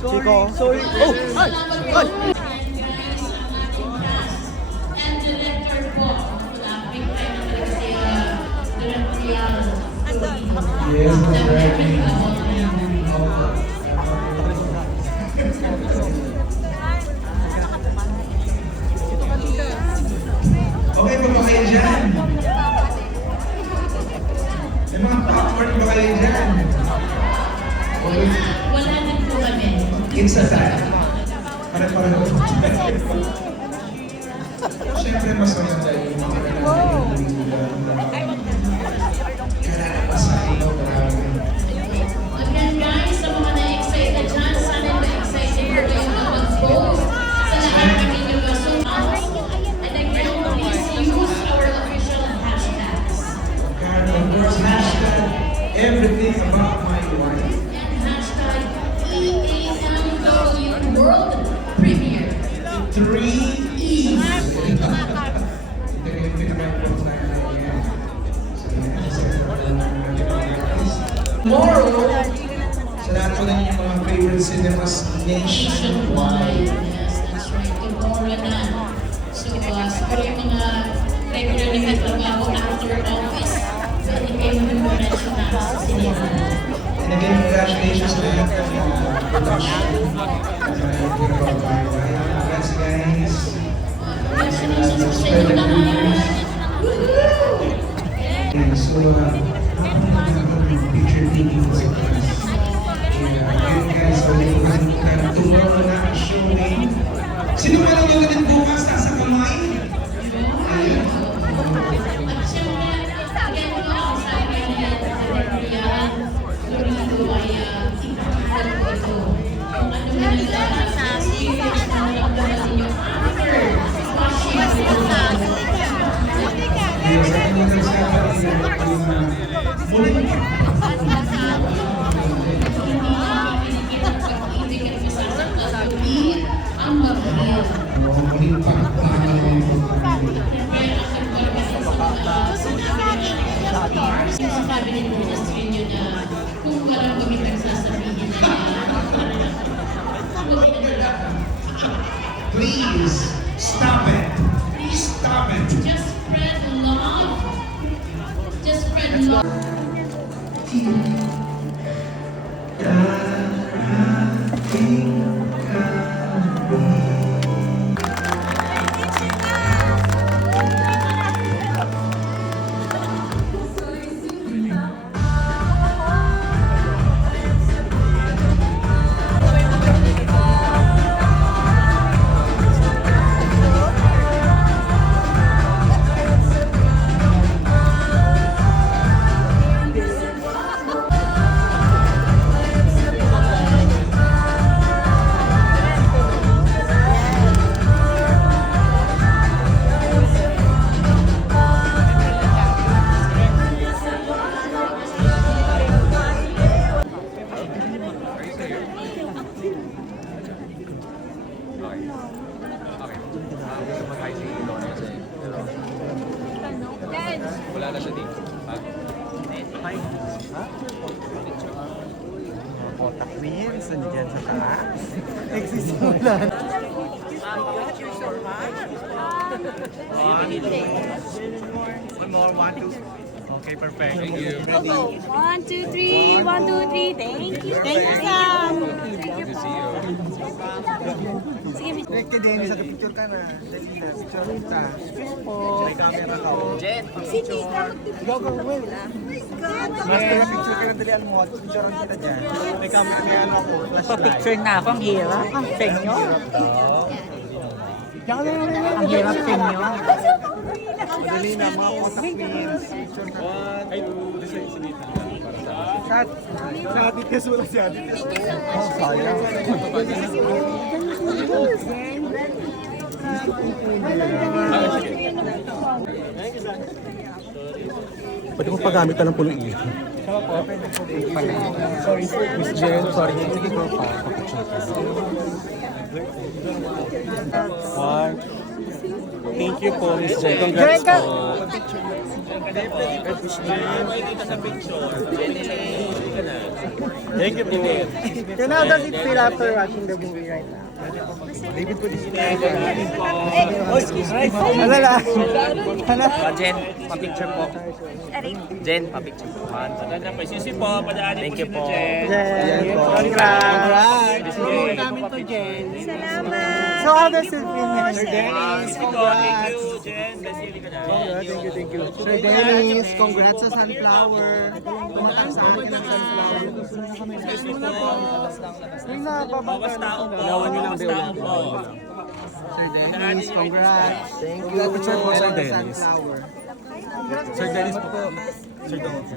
Chico. Sorry. Oh! Ay! Ay! And director po, big time na talaga si Directorial. Yes, that's right. Okay pa ba kayo dyan? May mga popcorn ba kayo dyan? Wala din po kami. It's a fact. Pare-pareho. Siyempre mas maganda yung mga kalalapas sa iyo. Again guys, sa mga na-excited dyan, sana na-excited po kayo na mag-post sa lahat ng inyong results. And again, please use our official hashtags. And of course, hashtag everything about my wife. And hashtag EAMW World Premiere. 3 E's. Tomorrow, sa lahat po ng inyong mga favorite cinemas nationwide. Yes, that's right. Tomorrow na. So, siguro yung mga regular na katrabaho after office, pwede kayo mag-diretso na sa cinema. And again, congratulations to lahat ng production. Congrats guys. Congratulations sa inyo lahat. Woohoo! And so, picture taking was a class. You guys, tomorrow na ang showing. Sino ba lang yung ulit bukas nasa kamay? Ayun. At syempre, again po, ang sabi ni Directorial Florido ay ipakita po ito. Kung ano man ang experience na naramdaman ninyo after watching the movie. Yes, ako na nagsasabi yung muling Sa cabinet ministry nyo na kung walang gawin sasabihin na please stop it. Please stop it. just spread love. Just spread love. Wala na siya dito. Mga queens, nandiyan sa taas. Nagsisimulan. One more, 1, 2. Okay, perfect. Thank you. Ready? 1, 2, 3, 1, 2, 3. Thank you. Thank you, Sam. Good to see you. Sige, Rick, din, sa picture ka na. Dali na, picture kita. May camera ka. Jen, go, go, wait. Master, picture ka na dalian mo. Picture kita dyan. May camera kaya ano ako, flashlight. Picture na ako, ang hirap. Ang senyo. Ang hirap senyo. Dali na, mga contact queens. Picture na. Ay, this is Sunita. Cut. Si Adites, wala si Adites. Oh, sayang. Pwede mo pagamitan ng pulong iyo. Sorry, Miss Jen. Sorry, sige ko pa. Thank you po, Miss Jen. Congrats po. Thank you po. So now does it feel after watching the movie right now? David po din sila. Ano na? Ano? Jen, pa-picture po. Jen, pa-picture po. Sisi po, padaanin Thank you po. Jen, congrats! Namin to, Jen. So how does it feel? Sir Dennis, congrats. Thank you. Sir Dennis, congrats sa sunflower. Tumatak sa akin ang sunflower. Yung napapagod na Sir Dennis, congrats. Thank you. Picture po, Sir Dennis. Sir Dennis po. Sir Dennis.